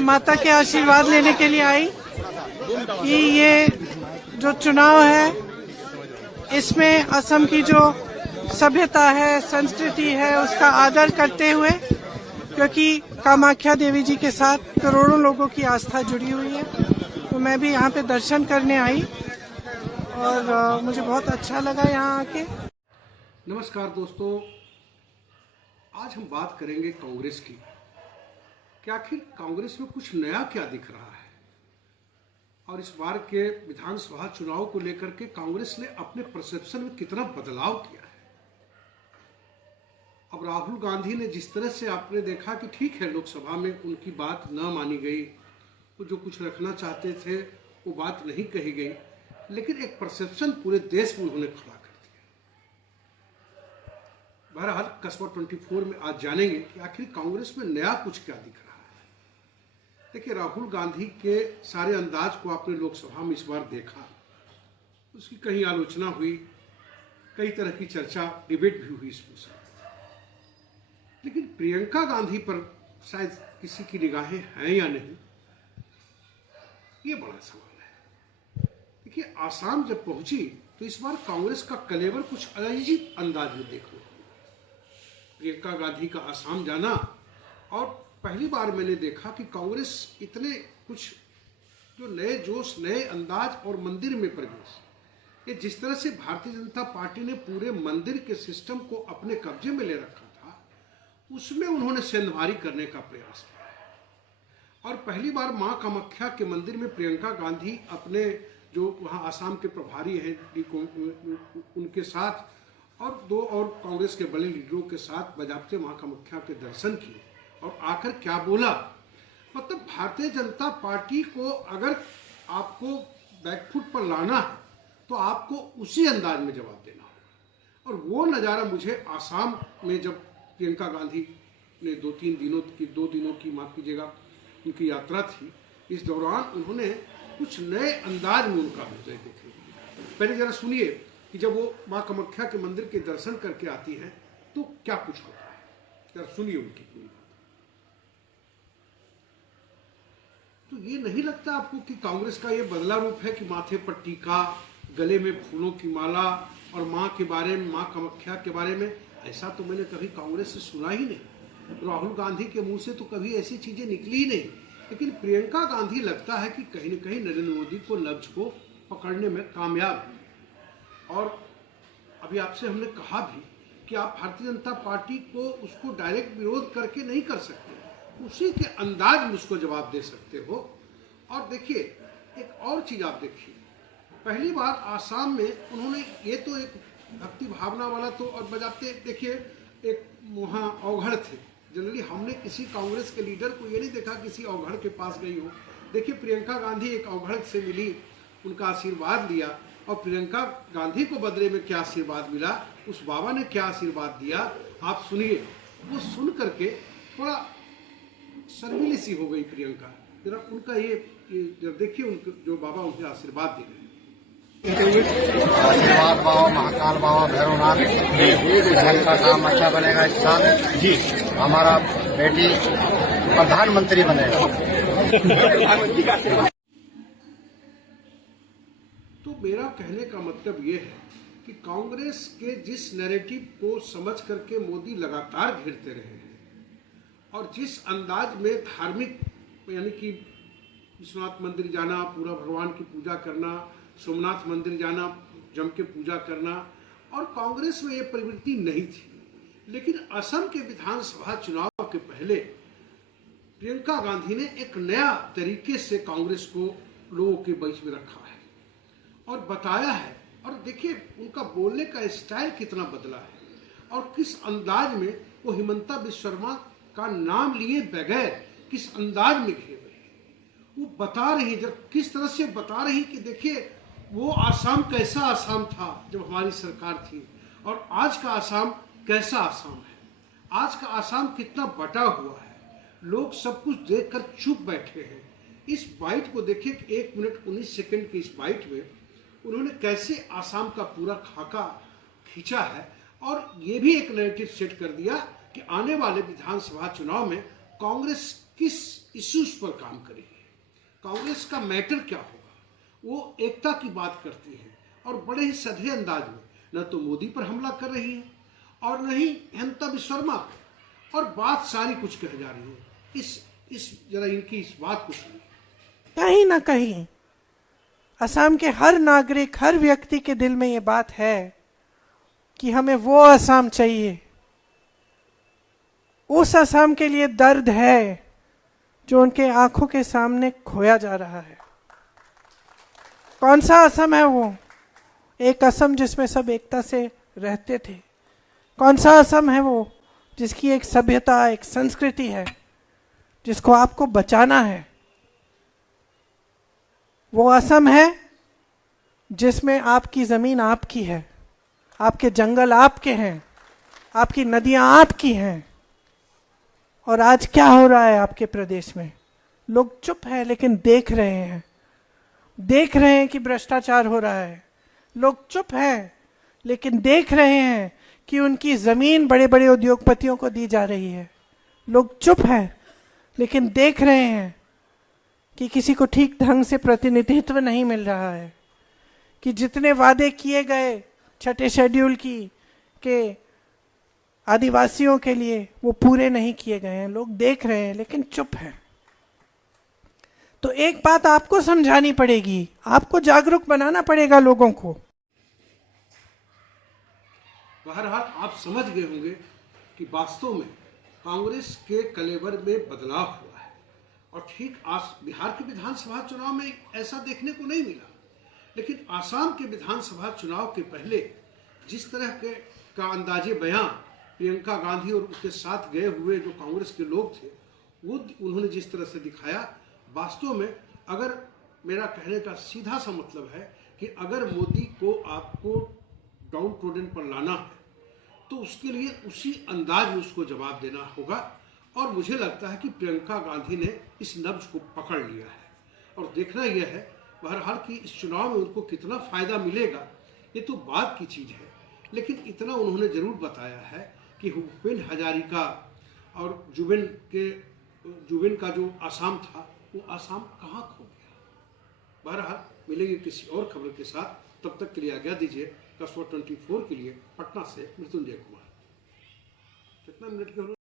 माता के आशीर्वाद लेने के लिए आई कि ये जो चुनाव है इसमें असम की जो सभ्यता है, संस्कृति है, उसका आदर करते हुए, क्योंकि कामाख्या देवी जी के साथ करोड़ों लोगों की आस्था जुड़ी हुई है, तो मैं भी यहाँ पे दर्शन करने आई और मुझे बहुत अच्छा लगा यहाँ आके। नमस्कार दोस्तों, आज हम बात करेंगे कांग्रेस की कि आखिर कांग्रेस में कुछ नया क्या दिख रहा है और इस बार के विधानसभा चुनाव को लेकर के कांग्रेस ने अपने परसेप्शन में कितना बदलाव किया है। अब राहुल गांधी ने जिस तरह से आपने देखा कि ठीक है, लोकसभा में उनकी बात न मानी गई, वो जो कुछ रखना चाहते थे वो बात नहीं कही गई, लेकिन एक परसेप्शन पूरे देश में उन्होंने खड़ा कर दिया। बहरहाल कस्बा 24 में आज जानेंगे कि आखिर कांग्रेस में नया कुछ क्या दिख रहा है। देखिए, राहुल गांधी के सारे अंदाज को आपने लोकसभा में इस बार देखा, उसकी कहीं आलोचना हुई, कई तरह की चर्चा, डिबेट भी हुई इस विषय। लेकिन प्रियंका गांधी पर शायद किसी की निगाहें हैं या नहीं, ये बड़ा सवाल है। देखिए, आसाम जब पहुंची तो इस बार कांग्रेस का कलेवर कुछ अजीब अंदाज में देखने को मिला। प्रियंका गांधी का आसाम जाना, और पहली बार मैंने देखा कि कांग्रेस इतने कुछ जो नए जोश, नए अंदाज और मंदिर में प्रवेश, ये जिस तरह से भारतीय जनता पार्टी ने पूरे मंदिर के सिस्टम को अपने कब्जे में ले रखा था, उसमें उन्होंने सेंधमारी करने का प्रयास किया है। और पहली बार मां कामाख्या के मंदिर में प्रियंका गांधी अपने जो वहां आसाम के प्रभारी हैं उनके साथ और दो और कांग्रेस के बड़े लीडरों के साथ बजाबते मां कामाख्या के दर्शन किए और आकर क्या बोला। मतलब भारतीय जनता पार्टी को अगर आपको बैकफुट पर लाना है तो आपको उसी अंदाज में जवाब देना होगा। और वो नज़ारा मुझे आसाम में जब प्रियंका गांधी ने दो दिनों की माफ कीजिएगा उनकी यात्रा थी, इस दौरान उन्होंने कुछ नए अंदाज में उनका हृदय देखे। पहले जरा सुनिए कि जब वो मां कामाख्या के मंदिर के दर्शन करके आती हैं तो क्या कुछ होता है, जरा सुनिए उनकी पूरी बात। तो ये नहीं लगता आपको कि कांग्रेस का ये बदला रूप है कि माथे पर टीका, गले में फूलों की माला और मां के बारे में, मां कामाख्या के बारे में, ऐसा तो मैंने कभी कांग्रेस से सुना ही नहीं। राहुल गांधी के मुंह से तो कभी ऐसी चीजें निकली ही नहीं। लेकिन प्रियंका गांधी लगता है कि कहीं न कहीं नरेंद्र मोदी को लफ्ज को पकड़ने में कामयाब है। और अभी आपसे हमने कहा भी कि आप भारतीय जनता पार्टी को उसको डायरेक्ट विरोध करके नहीं कर सकते, उसी के अंदाज में उसको जवाब दे सकते हो। और देखिए, एक और चीज आप देखिए, पहली बार आसाम में उन्होंने ये तो एक भक्ति भावना वाला तो, और बजाते देखिए एक वहाँ अवघड़ थे। जनरली हमने किसी कांग्रेस के लीडर को ये नहीं देखा किसी अवघड़ के पास गई हो। देखिए, प्रियंका गांधी एक अवघड़ से मिली, उनका आशीर्वाद लिया, और प्रियंका गांधी को बदले में क्या आशीर्वाद मिला, उस बाबा ने क्या आशीर्वाद दिया, आप सुनिए। वो सुन करके थोड़ा शर्मिली सी हो गई प्रियंका। जरा उनका ये जरा देखिए, उनके जो बाबा उन्हें आशीर्वाद दे रहे हैं। आशीर्वाद बाबा, महाकाल बाबा, भैरवनाथ जन का काम अच्छा बनेगा इस साल जी। हमारा बेटी प्रधानमंत्री बनेगा। तो मेरा कहने का मतलब ये है कि कांग्रेस के जिस नैरेटिव को समझ करके मोदी लगातार घेरते रहे हैं और जिस अंदाज में धार्मिक, यानी कि विश्वनाथ मंदिर जाना, पूरा भगवान की पूजा करना, सोमनाथ मंदिर जाना, जम के पूजा करना, और कांग्रेस में ये प्रवृत्ति नहीं थी। लेकिन असम के विधानसभा चुनाव के पहले प्रियंका गांधी ने एक नया तरीके से कांग्रेस को लोगों के बीच में रखा है और बताया है। और देखिए उनका बोलने का स्टाइल कितना बदला है और किस अंदाज में वो हिमंता बिस्वा शर्मा का नाम लिए बगैर किस अंदाज में घेर रहे हैं। वो बता रही, जब किस तरह से बता रही कि देखिए वो आसाम कैसा आसाम था जब हमारी सरकार थी और आज का आसाम कैसा आसाम है। आज का आसाम कितना बटा हुआ है, लोग सब कुछ देखकर चुप बैठे हैं। इस बाइट को देखिए, 1 मिनट 19 सेकंड की इस बाइट में उन्होंने कैसे आसाम का पूरा खाका खींचा है और ये भी एक नैरेटिव सेट कर दिया कि आने वाले विधानसभा चुनाव में कांग्रेस किस इश्यूज पर काम करेगी। कांग्रेस का मैटर क्या होगा, वो एकता की बात करती है और बड़े ही सधे अंदाज में न तो मोदी पर हमला कर रही है और न ही हेमंता विश्वकर्मा पर, और बात सारी कुछ कह जा रही है। इस जरा इनकी इस बात को सुनिए। कहीं ना कहीं असम के हर नागरिक, हर व्यक्ति के दिल में ये बात है कि हमें वो असम चाहिए। उस असम के लिए दर्द है जो उनके आंखों के सामने खोया जा रहा है। कौन सा असम है वो? एक असम जिसमें सब एकता से रहते थे। कौन सा असम है वो जिसकी एक सभ्यता, एक संस्कृति है, जिसको आपको बचाना है? वो असम है जिसमें आपकी जमीन आपकी है, आपके जंगल आपके हैं, आपकी नदियां आपकी हैं। और आज क्या हो रहा है आपके प्रदेश में? लोग चुप हैं लेकिन देख रहे हैं। देख रहे हैं कि भ्रष्टाचार हो रहा है। लोग चुप हैं लेकिन देख रहे हैं कि उनकी जमीन बड़े बड़े उद्योगपतियों को दी जा रही है। लोग चुप हैं लेकिन देख रहे हैं कि किसी को ठीक ढंग से प्रतिनिधित्व नहीं मिल रहा है, कि जितने वादे किए गए छठे शेड्यूल के आदिवासियों के लिए वो पूरे नहीं किए गए हैं। लोग देख रहे हैं लेकिन चुप हैं। तो एक बात आपको समझानी पड़ेगी, आपको जागरूक बनाना पड़ेगा लोगों को। बहरहाल आप समझ गए होंगे कि वास्तव में कांग्रेस के कलेवर में बदलाव हुआ है और ठीक बिहार के विधानसभा चुनाव में ऐसा देखने को नहीं मिला, लेकिन आसाम के विधानसभा चुनाव के पहले जिस तरह का अंदाजे बयां प्रियंका गांधी और उसके साथ गए हुए जो कांग्रेस के लोग थे वो उन्होंने जिस तरह से दिखाया, वास्तव में अगर मेरा कहने का सीधा सा मतलब है कि अगर मोदी को आपको डाउन ट्रोडन पर लाना है तो उसके लिए उसी अंदाज में उसको जवाब देना होगा। और मुझे लगता है कि प्रियंका गांधी ने इस नब्ज को पकड़ लिया है और देखना यह है बहरहाल कि इस चुनाव में उनको कितना फायदा मिलेगा ये तो बात की चीज है। लेकिन इतना उन्होंने जरूर बताया है कि भूपेन हजारिका और जुबिन का जो आसाम था वो आसाम कहाँ खो गया। बहरहाल मिलेंगे किसी और खबर के साथ, तब तक के लिए आज्ञा दीजिए। कसवा 24 के लिए पटना से मृत्युंजय कुमार। कितना मिनट के